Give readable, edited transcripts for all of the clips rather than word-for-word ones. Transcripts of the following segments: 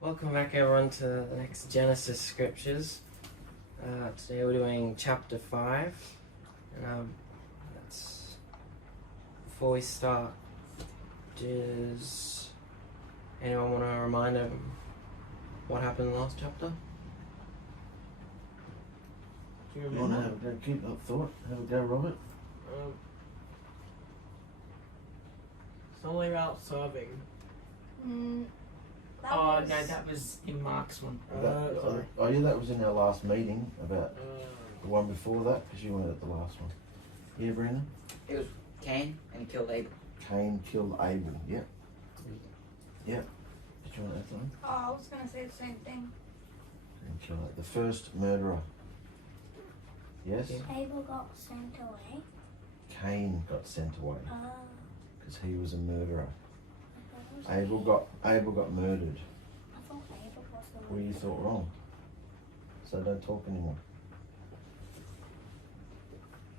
Welcome back everyone to the next Genesis scriptures. Today we're doing chapter 5. And before we start, does anyone want to remind them what happened in the last chapter? Do you You remember? want to have a go, keep up thought, have a go, Robert? Something about serving. That was in Mark's one. Sorry. That was in our last meeting about the one before that, because you weren't at the last one. Yeah, Brandon? It was Cain and he killed Abel. Cain killed Abel, yeah. Yeah. Did you want to add something? Oh, I was going to say the same thing. Cain killed the first murderer. Yes? Yeah. Abel got sent away. Cain got sent away because he was a murderer. I Abel got murdered. I thought Abel was the Well, you thought wrong. So don't talk anymore.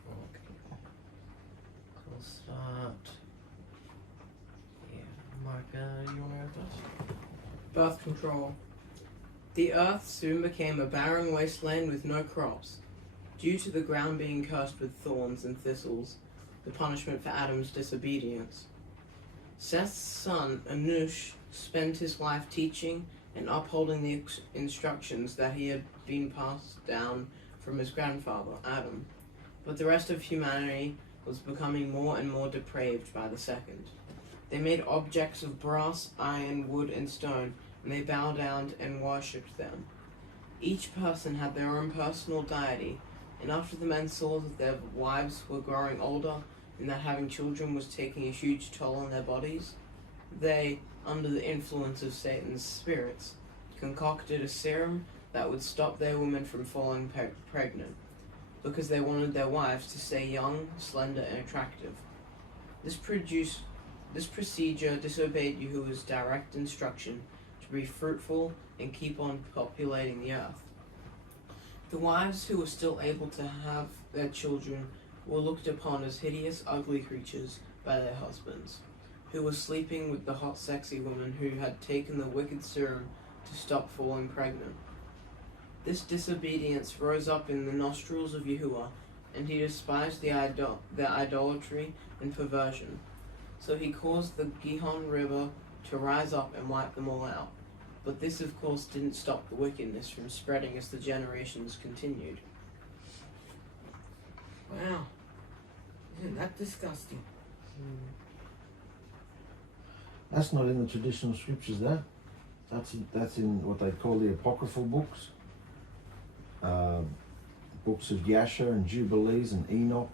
Okay. We'll start. Yeah, Mark, you want to go first? Birth control. The earth soon became a barren wasteland with no crops, due to the ground being cursed with thorns and thistles, the punishment for Adam's disobedience. Seth's son, Enoch, spent his life teaching and upholding the instructions that he had been passed down from his grandfather, Adam. But the rest of humanity was becoming more and more depraved by the second. They made objects of brass, iron, wood, and stone, and they bowed down and worshipped them. Each person had their own personal deity, and after the men saw that their wives were growing older and that having children was taking a huge toll on their bodies, they, under the influence of Satan's spirits, concocted a serum that would stop their women from falling pregnant, because they wanted their wives to stay young, slender, and attractive. This procedure disobeyed Yahuwah's direct instruction to be fruitful and keep on populating the earth. The wives who were still able to have their children were looked upon as hideous, ugly creatures by their husbands, who were sleeping with the hot, sexy women who had taken the wicked serum to stop falling pregnant. This disobedience rose up in the nostrils of Yahuwah, and he despised their idolatry and perversion. So he caused the Gihon River to rise up and wipe them all out. But this, of course, didn't stop the wickedness from spreading as the generations continued. Wow. Isn't that disgusting? That's not in the traditional scriptures, that. That's in what they call the apocryphal books. Books of Yasher and Jubilees and Enoch.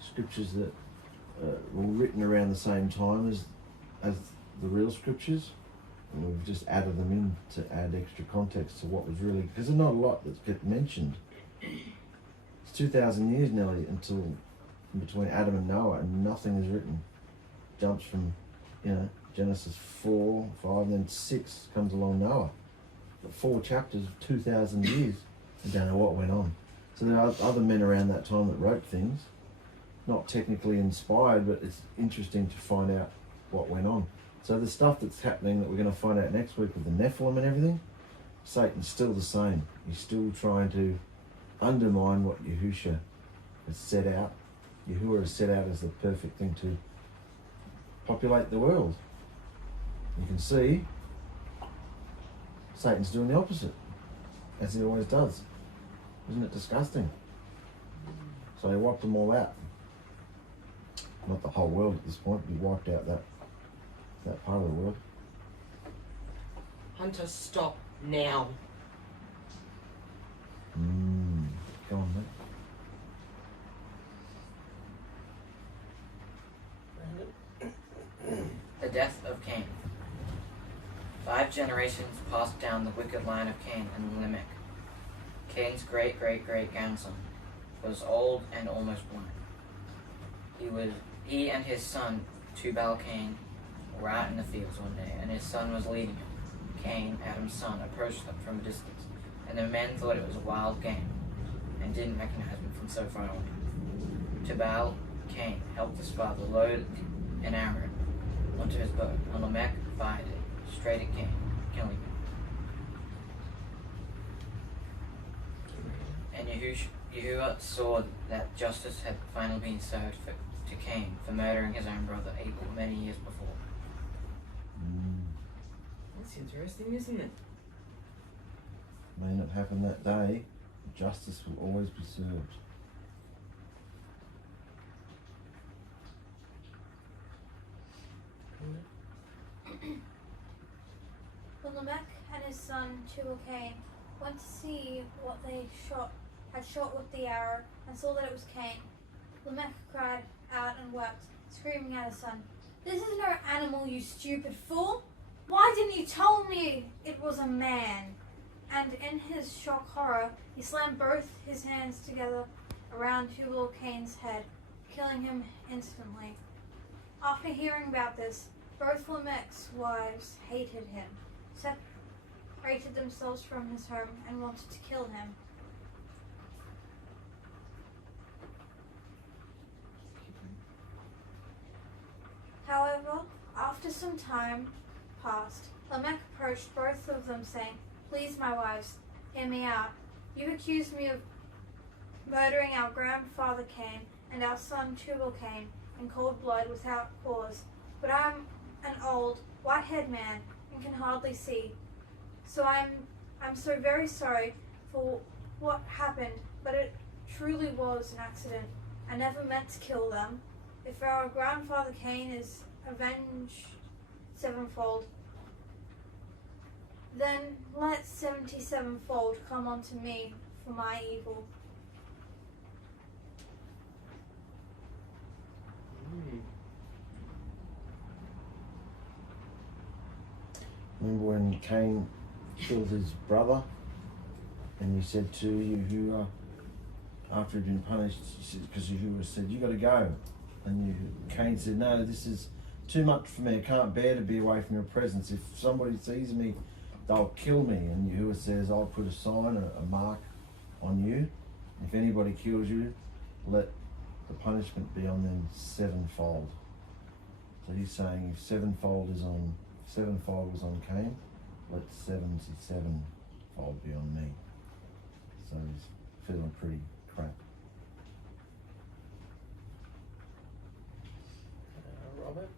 Scriptures that were written around the same time as the real scriptures. And we've just added them in to add extra context to what was really... Because there's not a lot that gets mentioned. It's 2,000 years nearly until between Adam and Noah, and nothing is written. Jumps from, Genesis 4, 5, and then 6 comes along Noah. But 4 chapters, 2,000 years, I don't know what went on. So there are other men around that time that wrote things, not technically inspired, but it's interesting to find out what went on. So the stuff that's happening that we're going to find out next week with the Nephilim and everything, Satan's still the same. He's still trying to undermine what Yahushua has set out. Yahuwah has set out as the perfect thing to populate the world. You can see Satan's doing the opposite, as he always does. Isn't it disgusting? So he wiped them all out. Not the whole world at this point, but he wiped out that part of the world. Hunter, stop now. Go on, mate. The death of Cain. 5 generations passed down the wicked line of Cain and Lamech. Cain's great-great-great-grandson was old and almost blind. He and his son, Tubal-Cain, were out in the fields one day, and his son was leading him. Cain, Adam's son, approached them from a distance, and the men thought it was a wild game, and didn't recognize him from so far away. Tubal-Cain helped his father load an arrow onto his bow, and Lamech fired it straight at Cain, killing him. Yahuwah saw that justice had finally been served to Cain for murdering his own brother Abel many years before. That's interesting, isn't it? May not happen that day, but justice will always be served. When Lamech and his son Tubal Cain went to see what they had shot with the arrow and saw that it was Cain, Lamech cried out and wept, screaming at his son, "This is no animal, you stupid fool! Why didn't you tell me it was a man?" And in his shock horror, he slammed both his hands together around Tubal Cain's head, killing him instantly. After hearing about this, both Lamech's wives hated him, separated themselves from his home, and wanted to kill him. However, after some time passed, Lamech approached both of them, saying, "Please, my wives, hear me out. You accuse me of murdering our grandfather Cain and our son Tubal Cain in cold blood without cause, but I'm an old, white-haired man and can hardly see. So I'm so very sorry for what happened, but it truly was an accident. I never meant to kill them. If our grandfather Cain is avenged sevenfold, then let 77-fold come onto me for my evil." Remember when Cain killed his brother, and he said to Yahuwah, after he'd been punished, because Yahuwah said, "You got to go," and Cain said, "No, this is too much for me. I can't bear to be away from your presence. If somebody sees me, they'll kill me." And Yahuwah says, "I'll put a sign, a mark on you. If anybody kills you, let the punishment be on them sevenfold." So he's saying, if sevenfold was on Cain, let 77-fold be on me. So he's feeling pretty crap. Robert?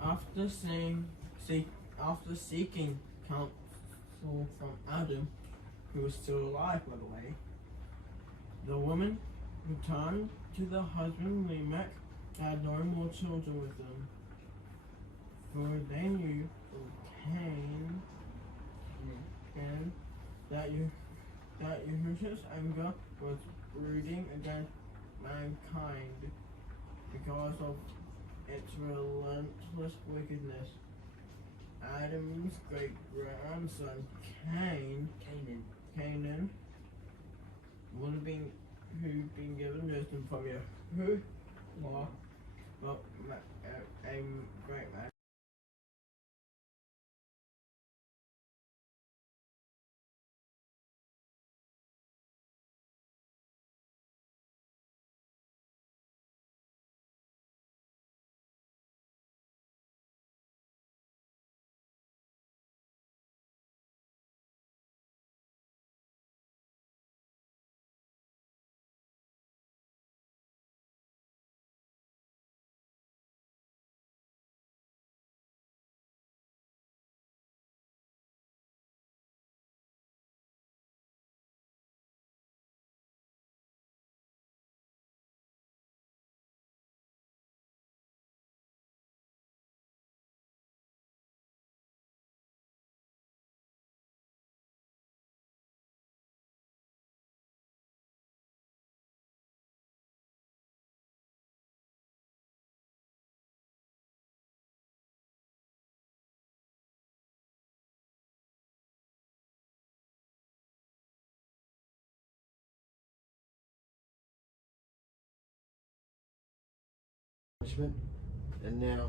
After seeking counsel from Adam, who was still alive, by the way, the woman returned to the husband Lamech, had no more children with them, for they knew from Cain and that Yahushua's anger was brooding against mankind because of its relentless wickedness. Adam's great-grandson Canaan would have been given wisdom from Yahuwah, but a great man. And now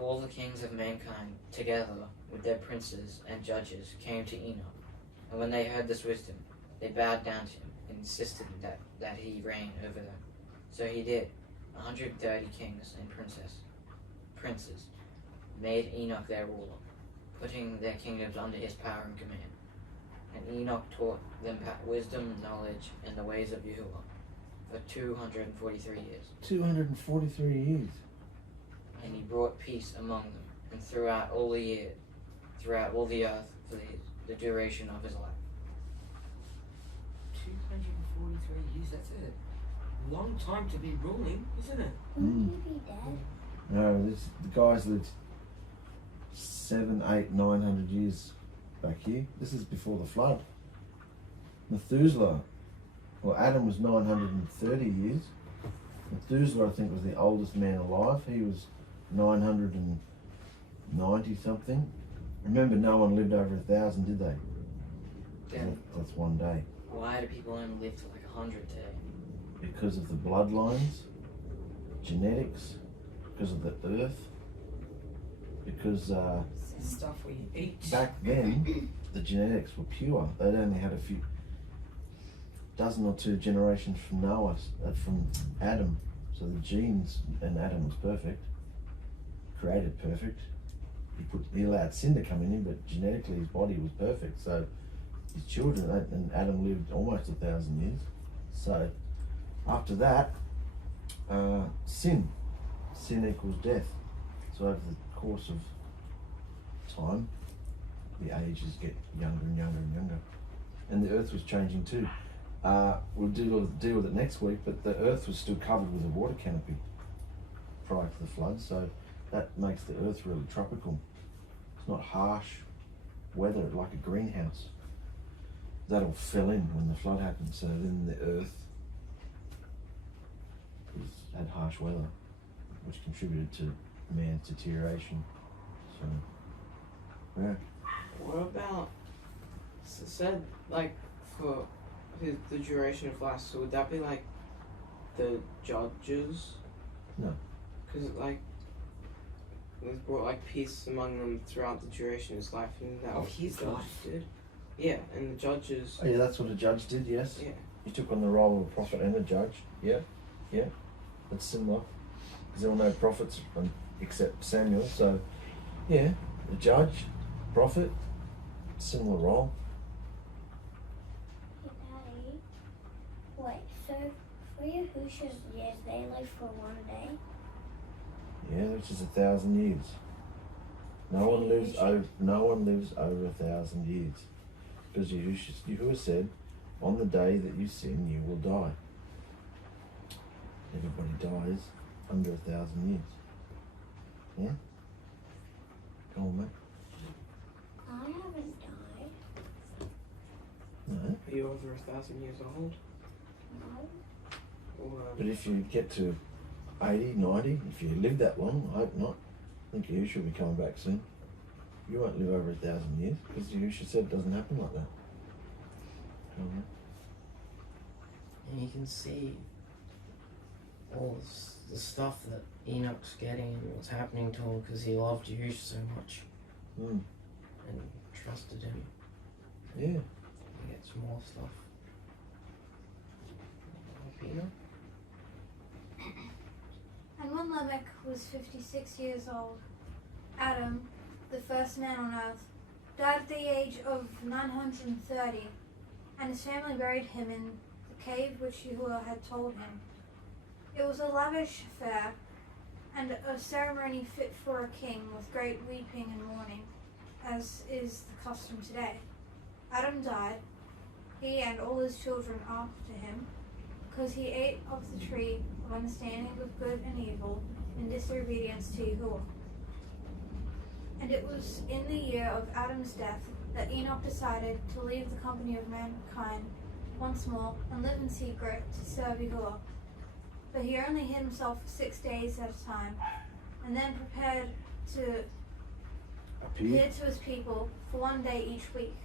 all the kings of mankind, together with their princes and judges, came to Enoch. And when they heard this wisdom, they bowed down to him and insisted that he reign over them. So he did. 130 kings and princes made Enoch their ruler, putting their kingdoms under his power and command. And Enoch taught them wisdom, knowledge, and the ways of Yahuwah for 243 years. 243 years. And he brought peace among them, and throughout all the earth for the duration of his life. 243 years, that's a long time to be ruling, isn't it? Wouldn't you be dead? No, the guys lived 700, 800, 900 years back here. This is before the flood. Methuselah, well, Adam was 930 years. Methuselah, I think, was the oldest man alive. He was 990 something. Remember, no one lived over 1,000, did they? Yeah. That's one day. Why do people only live to like 100 today? Because of the bloodlines, genetics, because of the earth, because It's the stuff we eat. back then the genetics were pure. They'd only had a few dozen or two generations from Noah, from Adam. So the genes, and Adam was perfect, created perfect. He allowed sin to come in him, but genetically his body was perfect. So his children, and Adam lived almost 1,000 years. So after that, sin equals death. So over the course of time, the ages get younger and younger and younger, and the earth was changing too. We'll deal with it next week, but the earth was still covered with a water canopy prior to the flood, so that makes the earth really tropical. It's not harsh weather like a greenhouse. That all fell in when the flood happened, so then the earth had harsh weather, which contributed to man's deterioration. So, yeah. What about, said, like, for the duration of life, so would that be like the judges? No. Because, like, it brought, like, peace among them throughout the duration of his life, and that Of was his the judges life. did. Yeah, and the judges, Oh, yeah, that's what a judge did, yes. yeah. He took on the role of a prophet and a judge. Yeah. That's similar. Because there were no prophets except Samuel, so yeah, a judge, prophet, similar role. Hey, Daddy. Wait, so for Yahusha's years, they live for one day? Yeah, which is 1,000 years. No one lives over 1,000 years. Because Yahuwah said, on the day that you sin, you will die. Everybody dies under 1,000 years. Yeah? Go on, mate. I haven't died. No. Are you over 1,000 years old? No. Or, But if you get to 80, 90, if you live that long, I hope not. I think Yahushua will be coming back soon. You won't live over 1,000 years, because Yahushua said it doesn't happen like that. Go on, mate. And you can see all the stuff that Enoch's getting and what's happening to him because he loved Yahushua so much Mm. and trusted him. Yeah. He gets more stuff. Enoch? And when Lamech was 56 years old, Adam, the first man on earth, died at the age of 930, and his family buried him in the cave which Yahuwah had told him. It was a lavish affair, and a ceremony fit for a king with great weeping and mourning, as is the custom today. Adam died, he and all his children after him, because he ate of the tree of understanding of good and evil in disobedience to Yahuwah. And it was in the year of Adam's death that Enoch decided to leave the company of mankind once more and live in secret to serve Yahuwah. But he only hid himself for 6 days at a time, and then prepared to appear to his people for 1 day each week.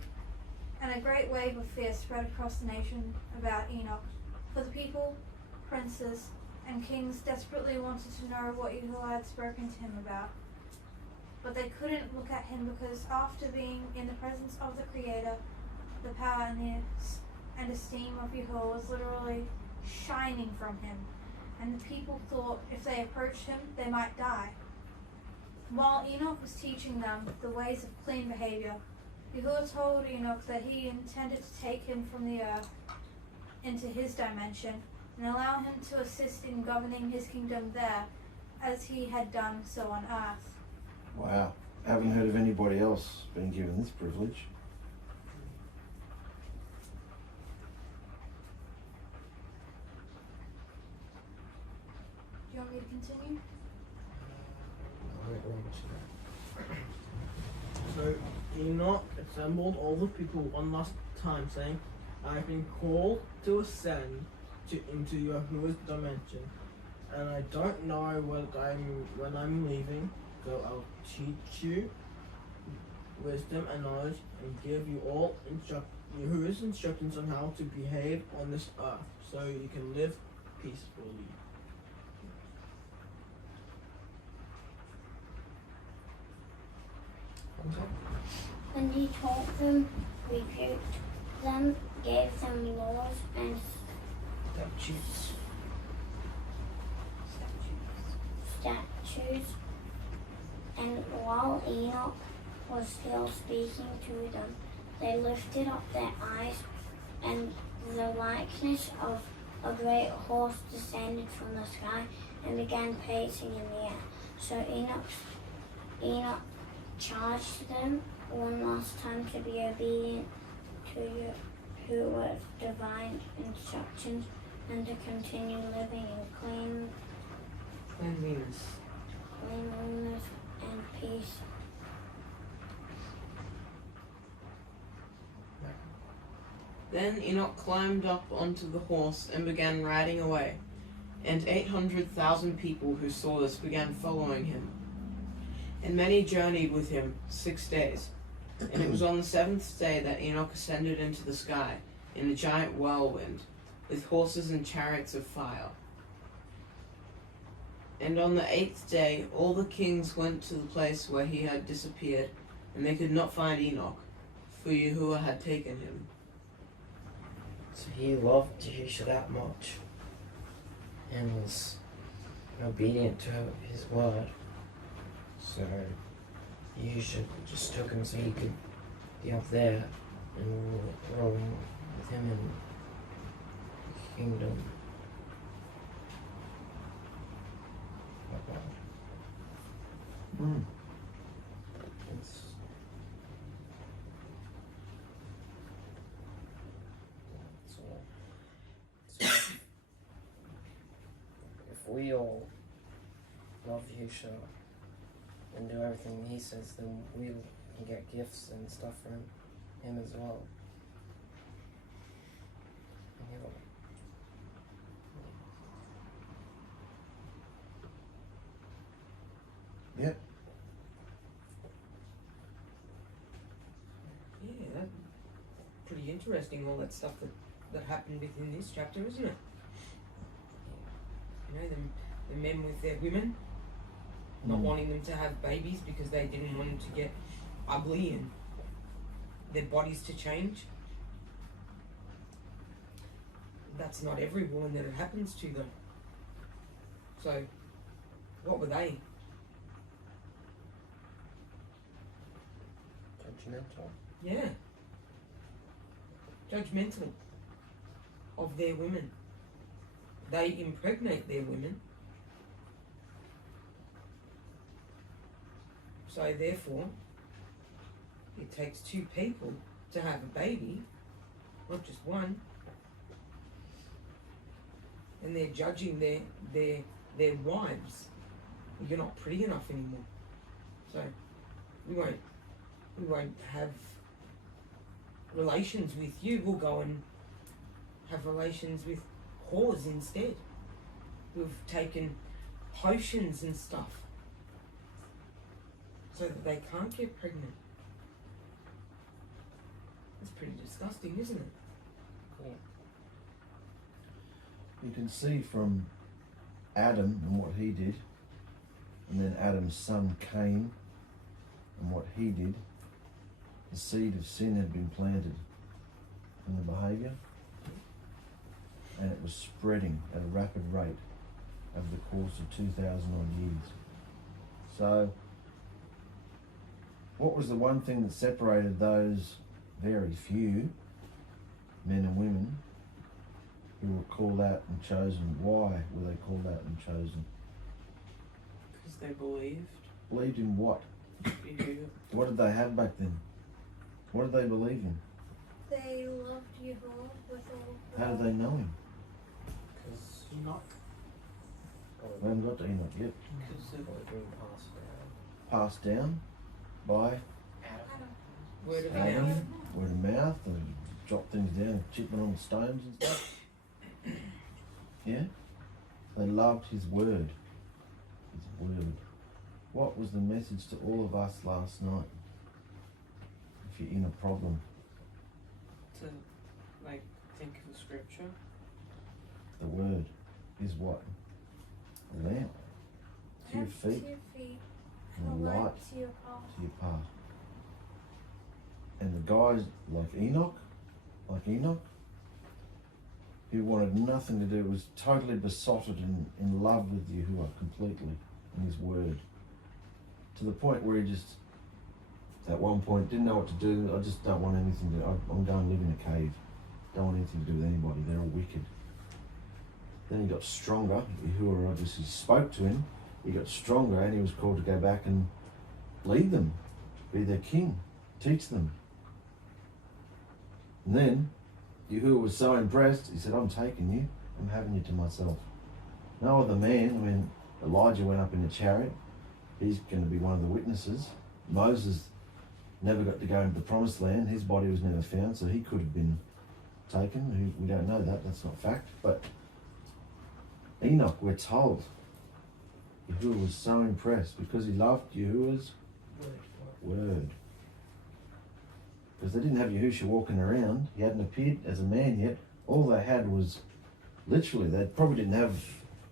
And a great wave of fear spread across the nation about Enoch, for the people, princes, and kings desperately wanted to know what Yahuwah had spoken to him about. but they couldn't look at him because after being in the presence of the Creator, the power and esteem of Yahuwah was literally shining from him, and the people thought if they approached him, they might die. While Enoch was teaching them the ways of clean behavior, Yahuwah told Enoch that he intended to take him from the earth into his dimension and allow him to assist in governing his kingdom there as he had done so on earth. Wow. I haven't heard of anybody else being given this privilege. Do you want me to continue? So Enoch assembled all the people one last time, saying, I have been called to ascend into Yahuwah's dimension, and I don't know when I'm leaving, so I'll teach you wisdom and knowledge and give you all Yahuwah's instructions on how to behave on this earth, so you can live peacefully. When he taught them, rebuked them, gave them laws and statutes, and while Enoch was still speaking to them, they lifted up their eyes, and the likeness of a great horse descended from the sky and began pacing in the air. So Enoch charged them one last time to be obedient to Yahuwah's divine instructions and to continue living in Cleanliness. cleanliness and peace. Then Enoch climbed up onto the horse and began riding away, and 800,000 people who saw this began following him. And many journeyed with him 6 days. And it was on the 7th day that Enoch ascended into the sky in a giant whirlwind, with horses and chariots of fire. And on the 8th day all the kings went to the place where he had disappeared, and they could not find Enoch, for Yahuwah had taken him. So he loved Yahusha that much and was obedient to his word. So Yahusha just took him so he could be up there and ruling with him in the kingdom. Mm. It's so if we all love Yahusha and do everything he says, then we can get gifts and stuff from him as well. And he'll Yep. Yeah, that's pretty interesting, all that stuff that happened within this chapter, isn't it? You know, the men with their women, not wanting them to have babies because they didn't want them to get ugly and their bodies to change. That's not every woman that it happens to, though. So, what were they? judgmental. Yeah. Judgmental of their women. They impregnate their women. So therefore, it takes two people to have a baby, not just one. And they're judging their wives. You're not pretty enough anymore. So we won't have relations with you. We'll go and have relations with whores instead. We've taken potions and stuff so that they can't get pregnant. That's pretty disgusting, isn't it? Yeah. You can see from Adam and what he did, and then Adam's son Cain, and what he did, the seed of sin had been planted in the behaviour, and it was spreading at a rapid rate over the course of 2,000 odd years. So, what was the one thing that separated those very few men and women who were called out and chosen? Why were they called out and chosen? Because they believed. Believed in what? You. What did they have back then? What did they believe in? They loved Yahuwah with all. How did they know him? Because Enoch. We haven't got to Enoch yet. Because of they're being passed down. Passed down by Adam. word of Adam, mouth. word of mouth, and drop things down, chipping on the stones and stuff. Yeah? They loved his word. His word. What was the message to all of us last night? If you're in a problem, To think of the scripture. the word is what? A lamp to your Lamp feet to your feet, and a a light light to your path. to your path. And the guys like Enoch, who wanted nothing to do, was totally besotted in love with Yahuwah completely in his word. To the point where he just, at one point, didn't know what to do. I just don't want anything to, I'm going to live in a cave. Don't want anything to do with anybody. They're all wicked. Then he got stronger. Yahuwah obviously spoke to him. He got stronger and he was called to go back and lead them, be their king, teach them. And then Yahuwah was so impressed, he said, I'm taking you, I'm having you to myself. No other man, when Elijah went up in the chariot, he's going to be one of the witnesses. Moses never got to go into the promised land, his body was never found, so he could have been taken. We don't know that, that's not fact. But Enoch, we're told, Yahuwah was so impressed because he loved Yahuwah's word. Because they didn't have Yahushua walking around. He hadn't appeared as a man yet. All they had was literally, they probably didn't have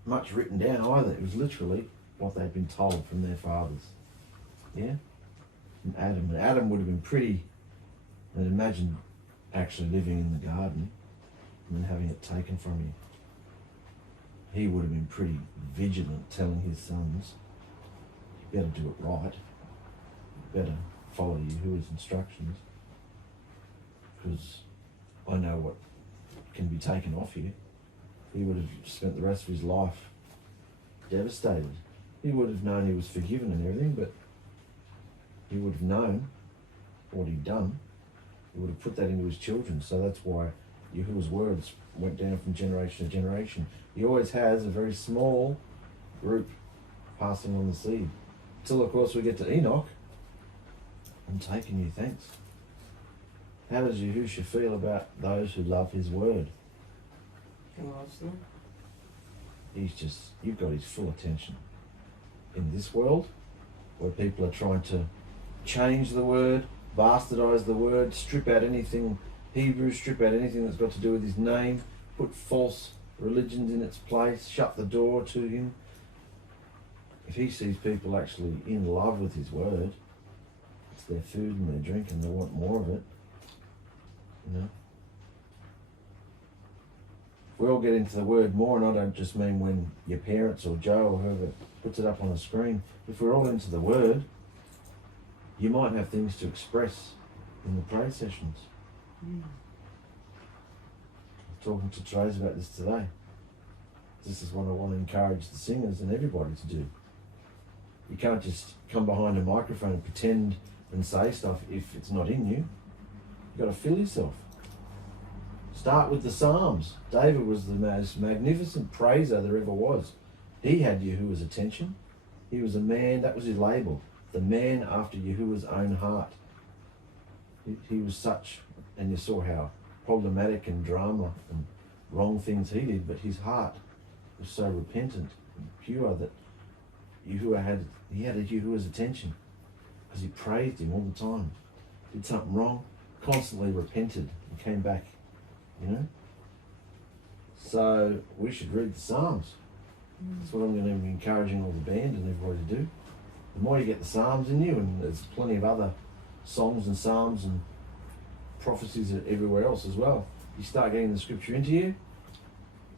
much written down either. It was literally what they'd been told from their fathers. Yeah? And Adam would have been pretty, and imagine actually living in the garden and then having it taken from you. He would have been pretty vigilant, telling his sons, you better do it right. You better follow Yahuwah's instructions. Because I know what can be taken off you. He would have spent the rest of his life devastated. He would have known he was forgiven and everything, but he would have known what he'd done. He would have put that into his children. So that's why Yahuwah's words went down from generation to generation. He always has a very small group passing on the seed. Till, of course, we get to Enoch. I'm taking you, thanks. How does Yahushua feel about those who love his word? He loves them. He's just, you've got his full attention. In this world, where people are trying to change the word, bastardize the word, strip out anything Hebrew, strip out anything that's got to do with his name, put false religions in its place, shut the door to him. If he sees people actually in love with his word, it's their food and their drink and they want more of it. You know? If we all get into the word more, and I don't just mean when your parents or Joe or whoever puts it up on a screen, if we're all into the word, you might have things to express in the prayer sessions. I was talking to Therese about this today. This is what I want to encourage the singers and everybody to do. You can't just come behind a microphone and pretend and say stuff if it's not in you. You've got to fill yourself. Start with the Psalms. David was the most magnificent praiser there ever was. He had Yahuwah's attention. He was a man, that was his label, the man after Yahuwah's own heart. He was such, and you saw how problematic and drama and wrong things he did, but his heart was so repentant and pure that Yahuwah had Yahuwah's attention because he praised him all the time. Did something wrong, constantly repented and came back, you know? So we should read the Psalms. That's what I'm going to be encouraging all the band and everybody to do. The more you get the Psalms in you, and there's plenty of other songs and psalms and prophecies everywhere else as well. You start getting the scripture into you,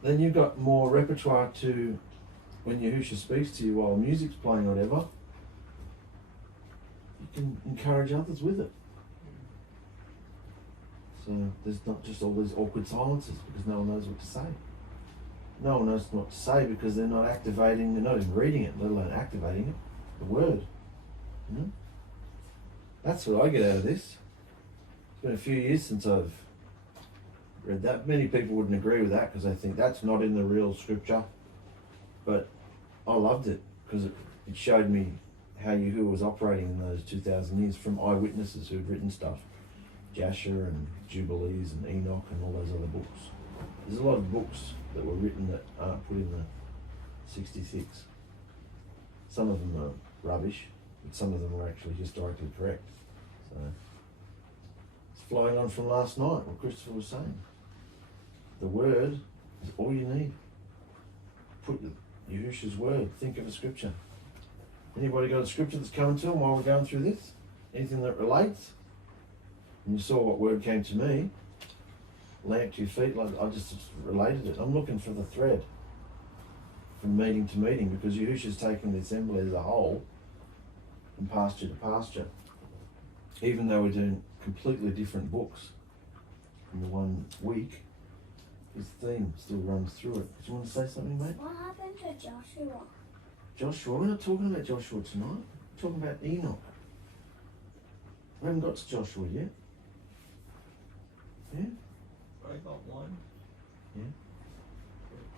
then you've got more repertoire to, when Yahusha speaks to you while music's playing or whatever, you can encourage others with it. So there's not just all these awkward silences because no one knows what to say. No one knows what to say because they're not activating, they're not even reading it, let alone activating it. The word. You know? That's what I get out of this. It's been a few years since I've read that. Many people wouldn't agree with that because they think that's not in the real scripture. But I loved it because it showed me how Yahuwah was operating in those 2,000 years from eyewitnesses who'd written stuff. Jasher and Jubilees and Enoch and all those other books. There's a lot of books that were written that aren't put in the 66. Some of them are rubbish, but some of them are actually historically correct. So it's flowing on from last night, what Christopher was saying. The word is all you need. Put Yahusha's word, think of a scripture. Anybody got a scripture that's coming to them while we're going through this? Anything that relates? And you saw what word came to me, lamp to your feet, like I just related it. I'm looking for the thread from meeting to meeting because Yahusha's taking the assembly as a whole from pasture to pasture. Even though we're doing completely different books in the 1 week, his theme still runs through it. Do you want to say something, mate? What happened to Joshua? Joshua, we're not talking about Joshua tonight. We're talking about Enoch. We haven't got to Joshua yet. Yeah? I got one. Yeah?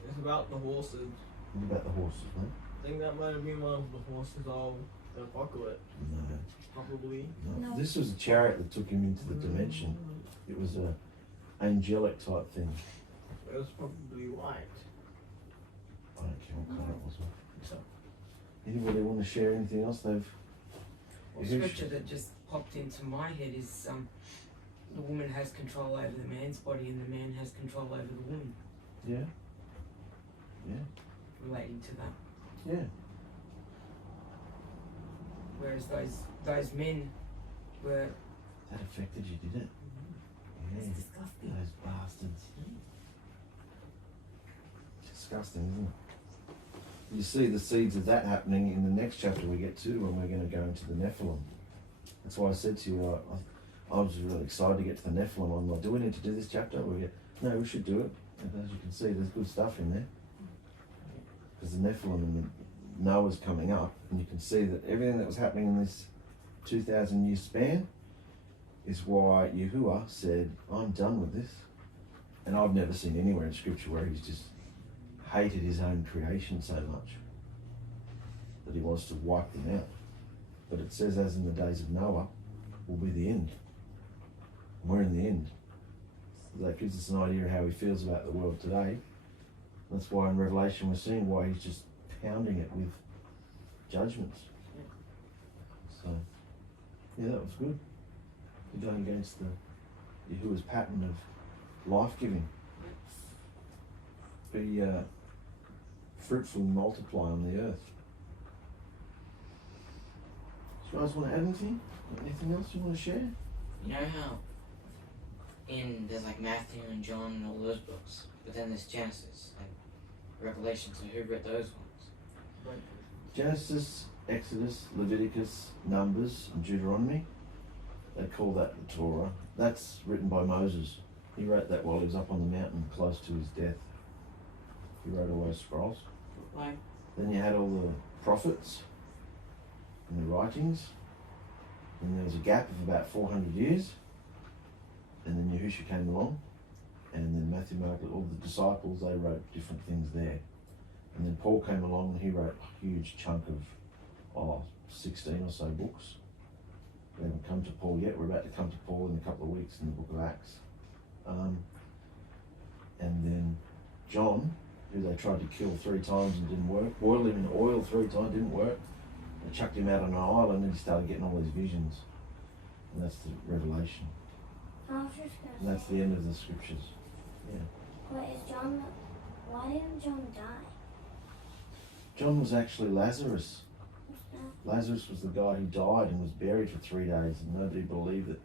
It's about the horses. What about the horses, mate? I think that might have been one of the horses of the apocalypse. No. Probably. No. No. This was a chariot that took him into the dimension. It was a angelic type thing. It was probably white. I don't care what colour it was. So. Anybody want to share anything else they've... Well, scripture that just popped into my head is the woman has control over the man's body and the man has control over the woman. Yeah? Yeah? Relating to that. Yeah. Whereas those men were That affected you, did it? Yeah. it's disgusting. Those bastards. Disgusting, isn't it? You see the seeds of that happening in the next chapter we get to when we're going to go into the Nephilim. That's why I said to you, I was really excited to get to the Nephilim. I'm like, do we need to do this chapter? No, we should do it. And as you can see, there's good stuff in there. Because the Nephilim and the Noah's coming up, and you can see that everything that was happening in this 2,000 year span is why Yahuwah said, I'm done with this. And I've never seen anywhere in scripture where he's just hated his own creation so much that he wants to wipe them out. But it says, as in the days of Noah, will be the end. And we're in the end. So that gives us an idea of how he feels about the world today. That's why in Revelation we're seeing why he's just pounding it with judgments. So, yeah, that was good. We're going against the Yahuwah's pattern of life-giving. Be fruitful and multiply on the earth. Do you guys want to add anything? Anything else you want to share? You know how there's like Matthew and John and all those books, but then there's Genesis and Revelation, so who wrote those ones? Genesis, Exodus, Leviticus, Numbers, and Deuteronomy. They call that the Torah. That's written by Moses. He wrote that while he was up on the mountain close to his death. He wrote all those scrolls. Like, Then you had all the prophets and the writings. And there was a gap of about 400 years. And then Yahusha came along. And then Matthew, Mark, all the disciples, they wrote different things there. And then Paul came along and he wrote a huge chunk of 16 or so books. We haven't come to Paul yet. We're about to come to Paul in a couple of weeks in the book of Acts. And then John, who they tried to kill 3 times and didn't work, boiled him in oil 3 times, didn't work. They chucked him out on an island and he started getting all these visions. And that's the Revelation. I was just And gonna that's say, the end of the scriptures. Yeah. wait, why didn't John die? John was actually Lazarus. Lazarus was the guy who died and was buried for 3 days, and nobody believed it.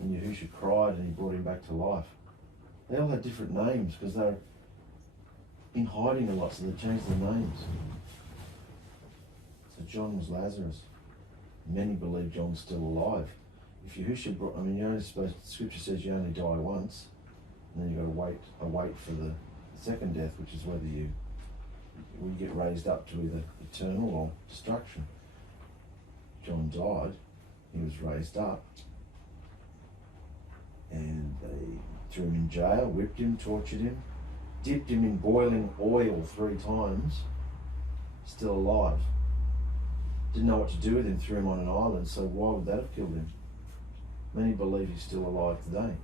And Yahusha cried and he brought him back to life. They all had different names because they're in hiding a lot, so they changed their names. So John was Lazarus. Many believe John's still alive. If Yahusha brought, you're only supposed, Scripture says you only die once, and then you've got to wait for the second death, which is whether you get raised up to either eternal or destruction. John died, he was raised up, and they threw him in jail, whipped him, tortured him, dipped him in boiling oil 3 times, still alive. Didn't know what to do with him, threw him on an island, so why would that have killed him? Many believe he's still alive today.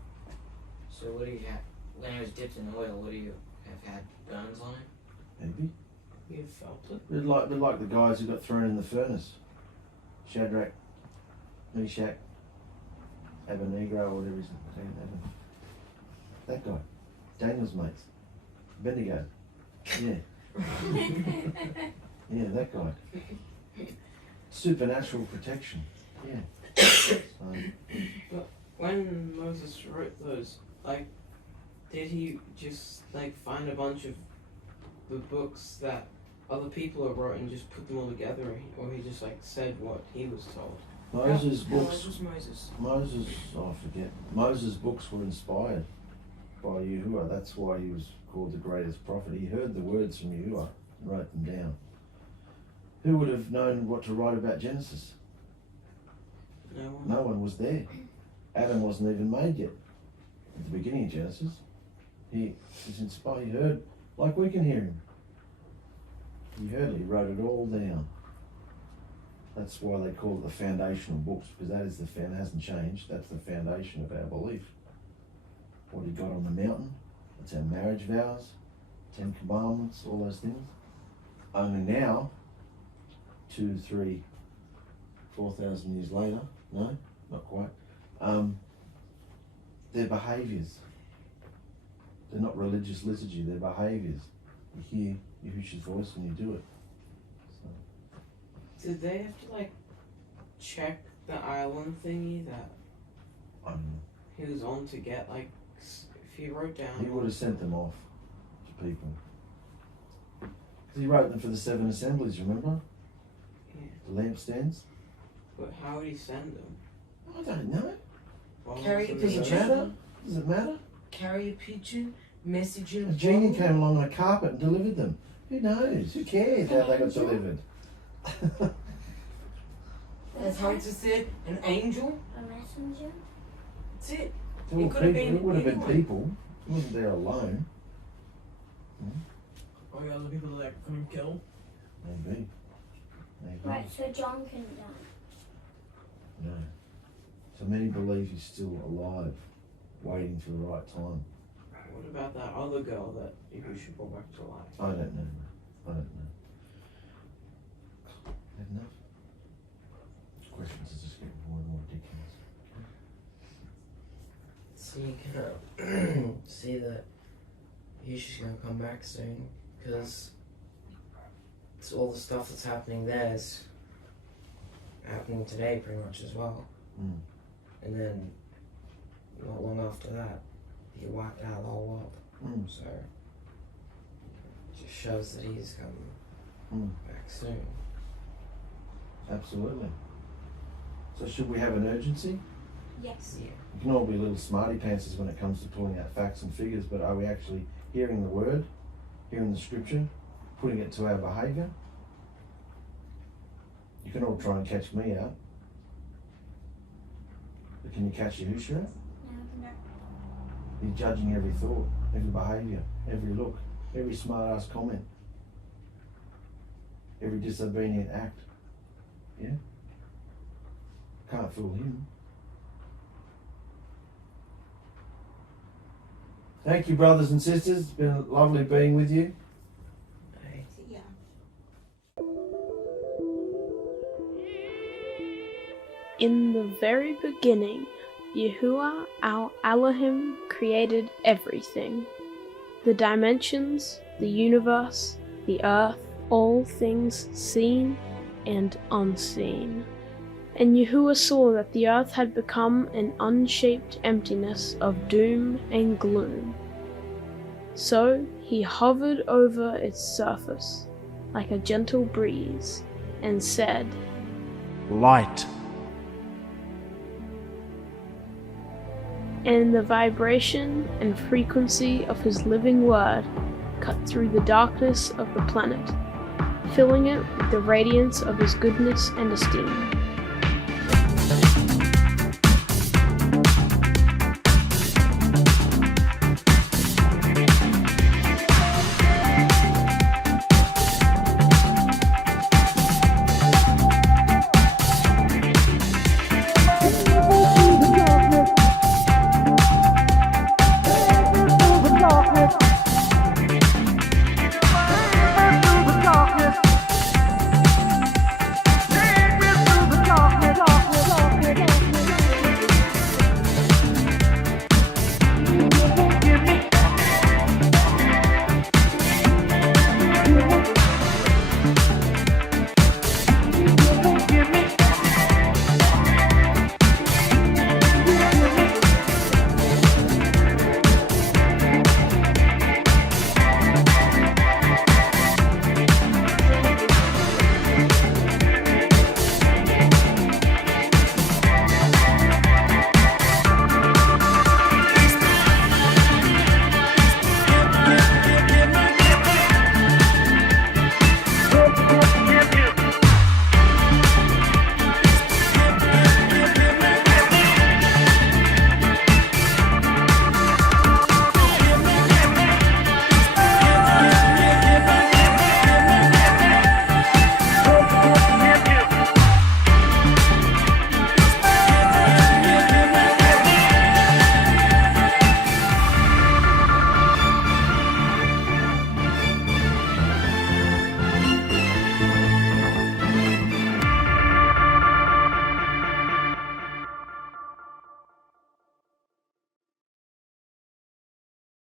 So what do you have, when he was dipped in oil, what do you have had burns on him? Maybe. You felt it? They're like the guys who got thrown in the furnace. Shadrach, Meshach, Abednego, or whatever his name. That guy. Daniel's mates. Abednego. Yeah. Yeah, that guy. Supernatural protection. Yeah. But when Moses wrote those, did he just find a bunch of the books that other people have wrote and just put them all together, or he just said what he was told? Moses' No, books. it was Moses. I forget. Moses' books were inspired by Yahuwah. That's why he was called the greatest prophet. He heard the words from Yahuwah and wrote them down. Who would have known what to write about Genesis? No one. No one was there. Adam wasn't even made yet. At the beginning of Genesis, he was inspired. He heard, like we can hear him. He heard it. He wrote it all down. That's why they call it the foundational books, because that is it hasn't changed. That's the foundation of our belief. What he got on the mountain, that's our marriage vows, 10 Commandments, all those things. Only now, 2, 3, 4,000 years later, no, not quite, their behaviours. They're not religious liturgy, they're behaviours. You hear Yahushua's voice when you do it. So. Did they have to check the island thingy that he was on to get if he wrote down? He would have sent them off to people. Because he wrote them for the 7 assemblies, remember? Yeah. The lampstands. But how would he send them? I don't know. Carry a Does it pigeon. matter? Does it matter? Carry a pigeon, message in A genie came along on a carpet and delivered them. Who knows? Who cares how they got delivered? As Hunter said, an angel. A messenger? That's it. They were could have people. been It would have been anyone. people. He wasn't there alone. Or the other people that couldn't kill. Maybe. Maybe. Right, so John can die. No. So many believe he's still alive, waiting for the right time. What about that other girl that Yahusha brought back to life? I don't know. I don't know. Had enough? Questions are just getting more and more ridiculous. So you can see that Yahusha's going to come back soon, because it's all the stuff that's happening there is happening today pretty much as well. Mm. And then not long after that, he wiped out the whole world. Mm. So it just shows that he's coming back soon. Absolutely. So should we have an urgency? Yes. Yeah. We can all be little smarty pantsers when it comes to pulling out facts and figures, but are we actually hearing the word, hearing the scripture, putting it to our behaviour? You can all try and catch me out. But can you catch Yahusha out? No. You're judging every thought, every behaviour, every look, every smart ass comment, every disobedient act. Yeah? Can't fool him. Thank you, brothers and sisters. It's been lovely being with you. Hey. Yeah. In the very beginning, Yahuwah our Elohim created everything. The dimensions, the universe, the earth, all things seen and unseen. And Yahuwah saw that the earth had become an unshaped emptiness of doom and gloom. So he hovered over its surface like a gentle breeze and said, Light. And the vibration and frequency of his living word cut through the darkness of the planet, filling it with the radiance of his goodness and esteem.